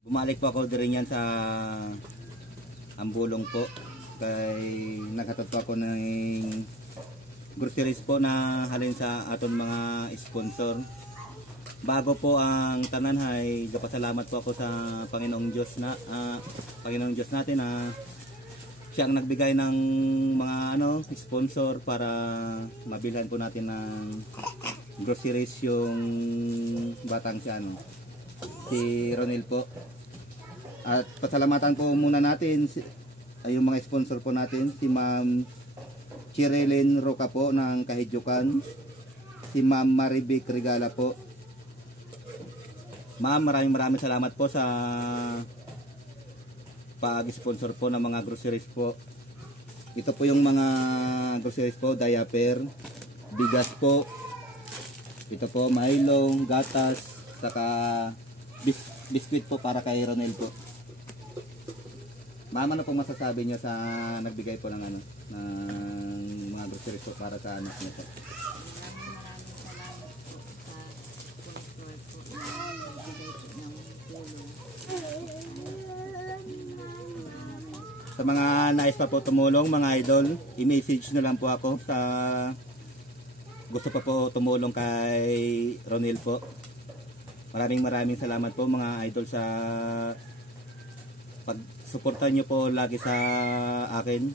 Bumalik po ako din yan sa Ambulong po. Kay nakatat po ako ng groceries po na halin sa aton mga sponsor. Bago po ang tananhay, nagpasalamat po ako sa Panginoong Diyos na Panginoong Diyos natin na siya ang nagbigay ng mga sponsor para mabilhan po natin ng groceries yung batang siya si Ronel po. At pasalamatan po muna natin yung mga sponsor po natin, si Ma'am Chirilyn Roca po ng Kahidjukan, si Ma'am Marivic Regala po. Ma'am, maraming salamat po sa pag-sponsor po ng mga groceries po. Ito po yung mga groceries po, diaper, bigas po, ito po Milo, gatas, saka biskuit po para kay Ronel po. Ma'am, ano pong masasabi niyo sa nagbigay po ng ng mga groceries po para sa anak niyo po? Sa mga nais pa po tumulong mga idol, i-message na lang po ako sa gusto pa po tumulong kay Ronel po. Maraming salamat po mga idol sa pagsuporta nyo po lagi sa akin.